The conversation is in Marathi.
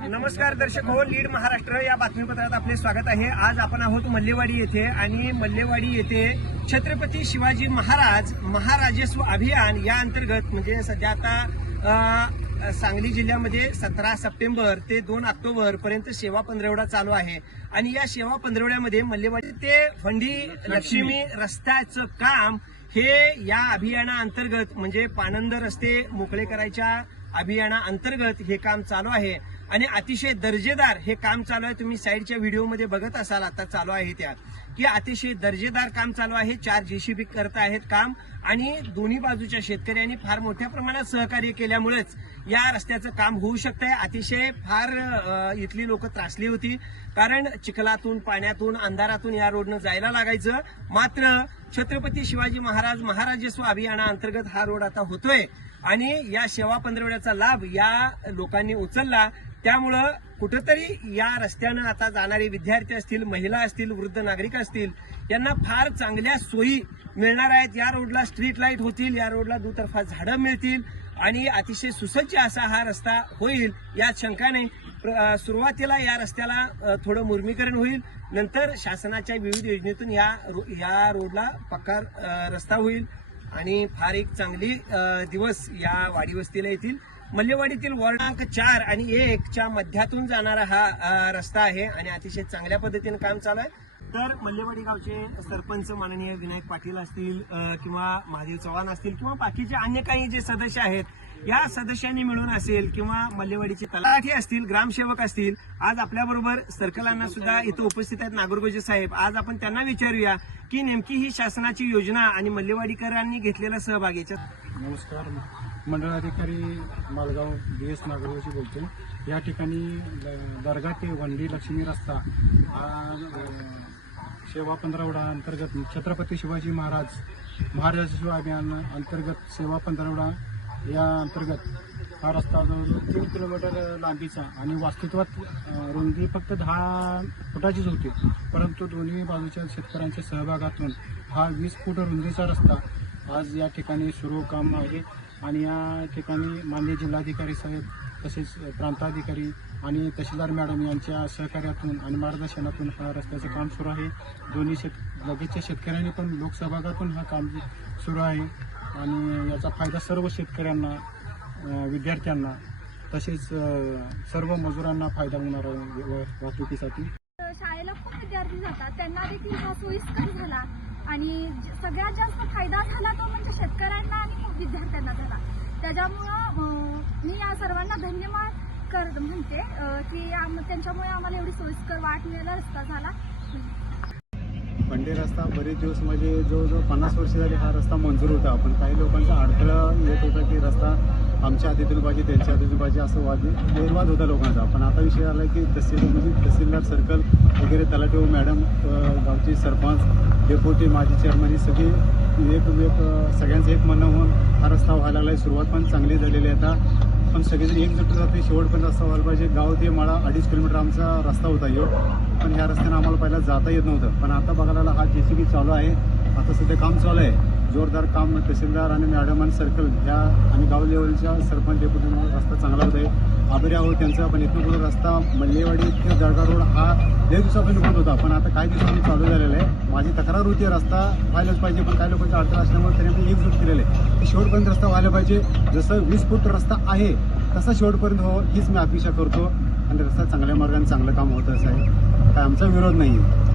नमस्कार दर्शक हो लीड महाराष्ट्र या बातमीपत्रात आपले स्वागत आहे. आज आपण आहोत मल्लेवाडी येथे आणि मल्लेवाडी येथे छत्रपती शिवाजी महाराज महाराजस्व अभियान या अंतर्गत म्हणजे सध्या आता सांगली जिल्ह्यामध्ये सतरा सप्टेंबर ते दोन ऑक्टोबर पर्यंत सेवा पंधरवडा चालू आहे. आणि या सेवा पंधरवड्यामध्ये मल्लेवाडी ते फंडी लक्ष्मी. रस्त्याचं काम हे या अभियानाअंतर्गत म्हणजे पाणंद रस्ते मोकळे करायच्या अभियानाअंतर्गत हे काम चालू आहे. आणि अतिशय दर्जेदार हे काम चालू आहे. तुम्ही साईडच्या व्हिडिओमध्ये बघत असाल आता चालू आहे त्या. की अतिशय दर्जेदार काम चालू आहे. चार जेसीबी करत आहेत काम. आणि दोन्ही बाजूच्या शेतकऱ्यांनी फार मोठ्या प्रमाणात सहकार्य केल्यामुळेच या रस्त्याचं काम होऊ शकतंय. अतिशय फार इथली लोक त्रासली होती. कारण चिखलातून पाण्यातून अंधारातून या रोडनं जायला लागायचं. मात्र छत्रपती शिवाजी महाराज महाराजस्व अभियानाअंतर्गत हा रोड आता होतोय. आणि या सेवा पंधरवड्याचा लाभ या लोकांनी उचलला. त्यामुळं कुठंतरी या रस्त्यानं आता जाणारे विद्यार्थी असतील महिला असतील वृद्ध नागरिक असतील यांना फार चांगल्या सोयी मिळणार आहेत. या रोडला स्ट्रीट लाइट होतील या रोडला दुतर्फा झाडं मिळतील आणि अतिशय सुसज्ज असा हा रस्ता होईल यात शंका नाही. सुरुवातीला या रस्त्याला थोडं मुर्मीकरण होईल. नंतर शासनाच्या विविध योजनेतून या रो- या रोडला पक्का रस्ता होईल आणि फार एक चांगली दिवस या वाडी वस्तीला येतील. मल्लेवाडीतील वॉर्डांक चार आणि एकच्या मध्यातून जाणारा हा रस्ता आहे आणि अतिशय चांगल्या पद्धतीने काम चालू आहे. तर मल्लेवाडी गावचे सरपंच माननीय विनायक पाटील असतील किंवा महादेव चव्हाण असतील किंवा बाकीचे अन्य काही जे सदस्य आहेत या सदस्यांनी मिळून असेल किंवा मल्लेवाडीचे तलाठी असतील ग्रामसेवक असतील आज आपल्याबरोबर सर्कलांना सुद्धा इथं उपस्थित आहेत नागरगोजे साहेब. आज आपण त्यांना विचारूया की नेमकी ही शासनाची योजना आणि मल्लेवाडीकरांनी घेतलेला सहभाग याच्यात नमस्कार. मंडळाधिकारी मालगाव बी एस नागरगोजी बोलतो या ठिकाणी दर्गा ते वंडी लक्ष्मी रस्ता हा सेवा पंधरवडा अंतर्गत छत्रपती शिवाजी महाराज महाराज शिवा अभियान अंतर्गत सेवा पंधरवडा या अंतर्गत हा रस्ता जवळजवळ तीन किलोमीटर लांबीचा आणि वास्तुत्वात रुंदी फक्त दहा फुटाचीच होती. परंतु दोन्ही बाजूच्या शेतकऱ्यांच्या सहभागातून हा वीस फूट रुंदीचा रस्ता आज या ठिकाणी सुरू काम आहे आणि या ठिकाणी मान्य जिल्हाधिकारी साहेब तसेच प्रांताधिकारी आणि तहसीलदार मॅडम यांच्या सहकार्यातून आणि मार्गदर्शनातून हा रस्त्याचं काम सुरू आहे. दोन्ही शेत लगेचच्या शेतकऱ्यांनी पण लोकसहभागातून हा काम सुरू आहे आणि याचा फायदा सर्व शेतकऱ्यांना विद्यार्थ्यांना तसेच सर्व मजुरांना फायदा होणार आहे वाहतुकीसाठी. शाळेला खूप विद्यार्थी जातात. त्यांना देखील हा सोयीस्कर झाला. आणि सगळ्यात जास्त फायदा झाला तो म्हणजे शेतकऱ्यांना आणि विद्यार्थ्यांना झाला. त्याच्यामुळं मी या सर्वांना धन्यवाद कर म्हणते की आम त्यांच्यामुळे आम्हाला एवढी सोयीस्कर वाट मिळायला रस्ता झाला. पंडे रस्ता बरेच दिवस म्हणजे जवळजवळ पन्नास वर्ष झाली हा रस्ता मंजूर होता पण काही लोकांचा अडथळा येत होता आमच्या हातीतून पाहिजे त्यांच्या हातीतून पाहिजे असं वाद गैरवाद होता लोकांचा. पण आता विषय आला की तहसील म्हणजे तहसीलदार सर्कल वगैरे त्याला ठेवू मॅडम गावचे सरपंच डेप्युटी माजी चेअरमन ही सगळी एक एक सगळ्यांचं एक म्हणणं होऊन हा रस्ता व्हायला लागला आहे सुरुवात पण चांगली झालेली आहे आता. पण सगळेजण एकजुट जाते शेवटपर्यंत रस्ता व्हायला पाहिजे. गाव ते मला अडीच किलोमीटर आमचा रस्ता होता येऊ पण ह्या रस्त्यानं आम्हाला पहिला जाता येत नव्हतं. पण आता बघायला हा जे सी बी चालू आहे. आता सध्या काम चालू आहे. जोरदार काम तहसीलदार आणि मॅडम आणि सर्कल ह्या आणि गाव लेवलच्या सरपंच डेप्युटीमुळे रस्ता चांगला होत आहे आभारी आहोत त्यांचा. पण इथून पुढे रस्ता मल्लेवाडी ते जळगाव रोड हा लय दिवसापासून बंद होता. पण आता काही दिवसांनी चालू झालेला आहे. माझी तक्रार होती रस्ता व्हायलाच पाहिजे. पण काही लोकांचा अडचण असल्यामुळे त्यांनी आपण एकजूट केलेलं आहे. की शेवटपर्यंत रस्ता व्हायला पाहिजे. जसं वीस फूट रस्ता आहे तसा शेवटपर्यंत व्हावं हीच मी अपेक्षा करतो. आणि रस्ता चांगल्या मार्गाने चांगलं काम होत असं आहे काय आमचा विरोध नाही आहे